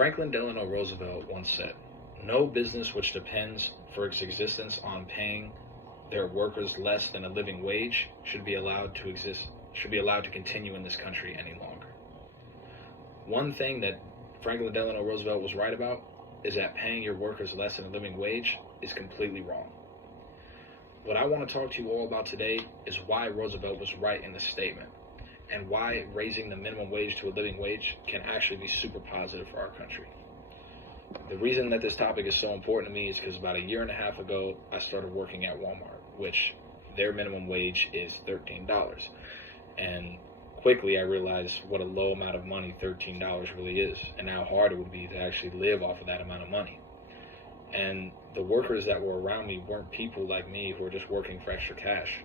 Franklin Delano Roosevelt once said, "No business which depends for its existence on paying their workers less than a living wage should be allowed to continue in this country any longer." One thing that Franklin Delano Roosevelt was right about is that paying your workers less than a living wage is completely wrong. What I want to talk to you all about today is why Roosevelt was right in this statement, and why raising the minimum wage to a living wage can actually be super positive for our country. The reason that this topic is so important to me is because about a year and a half ago, I started working at Walmart, which their minimum wage is $13. And quickly I realized what a low amount of money $13 really is, and how hard it would be to actually live off of that amount of money. And the workers that were around me weren't people like me who are just working for extra cash.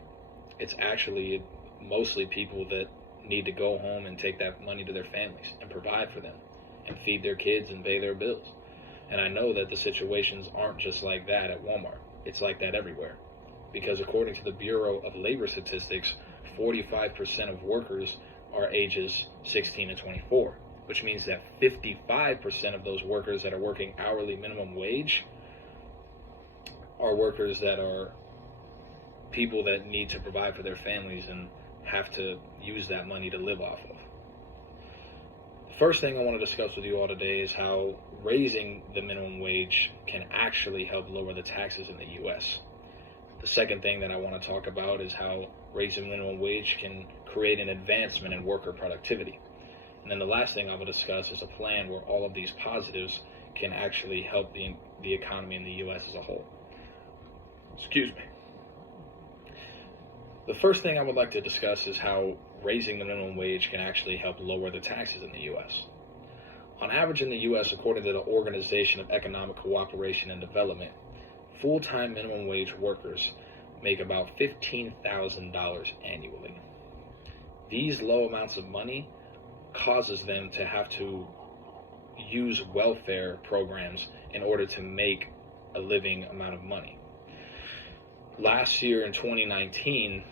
It's actually mostly people that need to go home and take that money to their families and provide for them and feed their kids and pay their bills. And I know that the situations aren't just like that at Walmart. It's like that everywhere. Because according to the Bureau of Labor Statistics, 45% of workers are ages 16 to 24, which means that 55% of those workers that are working hourly minimum wage are workers that are people that need to provide for their families and have to use that money to live off of. The first thing I want to discuss with you all today is how raising the minimum wage can actually help lower the taxes in the U.S. The second thing that I want to talk about is how raising minimum wage can create an advancement in worker productivity. And then the last thing I will discuss is a plan where all of these positives can actually help the economy in the U.S. as a whole. Excuse me. The first thing I would like to discuss is how raising the minimum wage can actually help lower the taxes in the U.S. On average in the U.S., according to the Organization of Economic Cooperation and Development, full-time minimum wage workers make about $15,000 annually. These low amounts of money causes them to have to use welfare programs in order to make a living amount of money. Last year in 2019,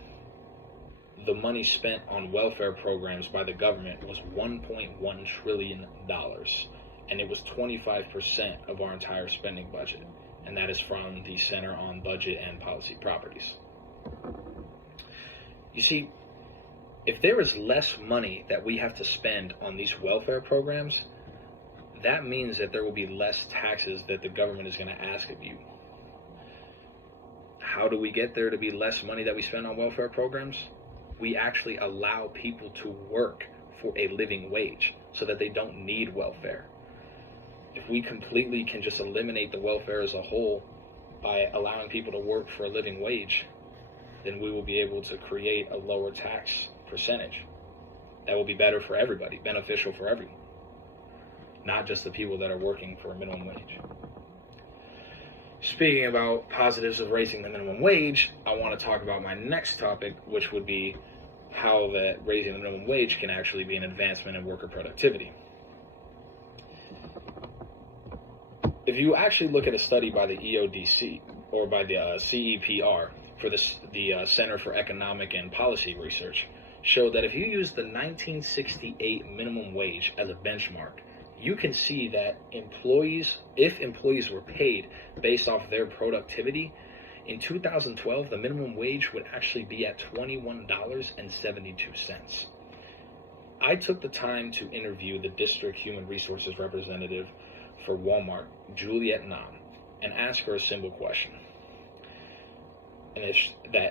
the money spent on welfare programs by the government was $1.1 trillion, and it was 25% of our entire spending budget, and that is from the Center on Budget and Policy Priorities. You see, if there is less money that we have to spend on these welfare programs, that means that there will be less taxes that the government is going to ask of you. How do we get there to be less money that we spend on welfare programs? We actually allow people to work for a living wage so that they don't need welfare. If we completely can just eliminate the welfare as a whole by allowing people to work for a living wage, then we will be able to create a lower tax percentage. That will be better for everybody, beneficial for everyone, not just the people that are working for a minimum wage. Speaking about positives of raising the minimum wage, I want to talk about my next topic, which would be how that raising the minimum wage can actually be an advancement in worker productivity. If you actually look at a study by the EODC, or by the CEPR, for the Center for Economic and Policy Research, showed that if you use the 1968 minimum wage as a benchmark, you can see that if employees were paid based off their productivity, in 2012, the minimum wage would actually be at $21.72. I took the time to interview the District Human Resources Representative for Walmart, Juliette Nam, and ask her a simple question. And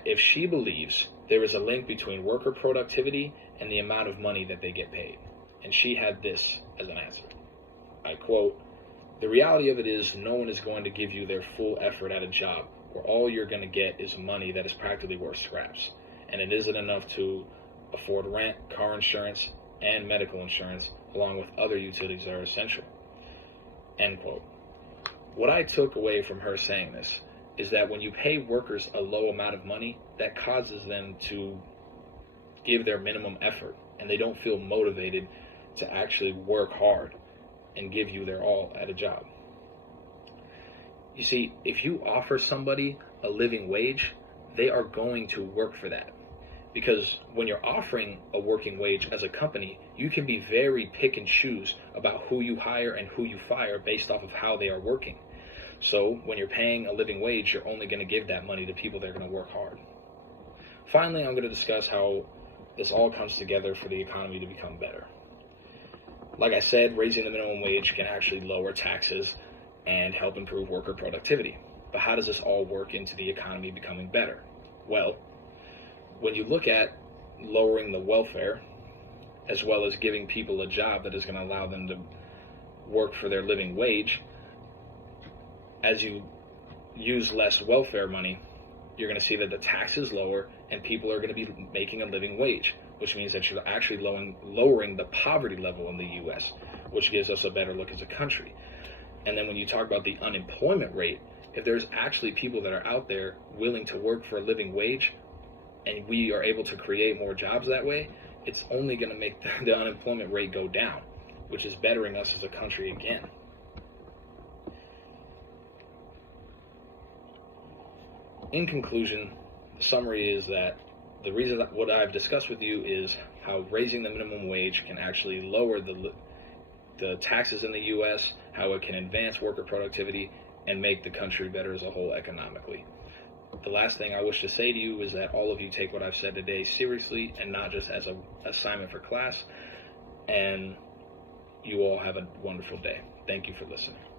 if she believes there is a link between worker productivity and the amount of money that they get paid. And she had this as an answer. I quote, "The reality of it is no one is going to give you their full effort at a job where all you're going to get is money that is practically worth scraps. And it isn't enough to afford rent, car insurance, and medical insurance, along with other utilities that are essential." End quote. What I took away from her saying this is that when you pay workers a low amount of money, that causes them to give their minimum effort, and they don't feel motivated to actually work hard and give you their all at a job. You see, if you offer somebody a living wage, they are going to work for that. Because when you're offering a working wage as a company, you can be very pick and choose about who you hire and who you fire based off of how they are working. So when you're paying a living wage, you're only going to give that money to people that are going to work hard. Finally, I'm going to discuss how this all comes together for the economy to become better. Like I said, raising the minimum wage can actually lower taxes and help improve worker productivity. But how does this all work into the economy becoming better? Well, when you look at lowering the welfare, as well as giving people a job that is going to allow them to work for their living wage, as you use less welfare money, you're going to see that the tax is lower and people are going to be making a living wage, which means that you're actually lowering the poverty level in the U.S., which gives us a better look as a country. And then when you talk about the unemployment rate, if there's actually people that are out there willing to work for a living wage, and we are able to create more jobs that way, it's only going to make the unemployment rate go down, which is bettering us as a country again. In conclusion, the summary is that the reason that what I've discussed with you is how raising the minimum wage can actually lower the taxes in the U.S., how it can advance worker productivity, and make the country better as a whole economically. The last thing I wish to say to you is that all of you take what I've said today seriously and not just as an assignment for class, and you all have a wonderful day. Thank you for listening.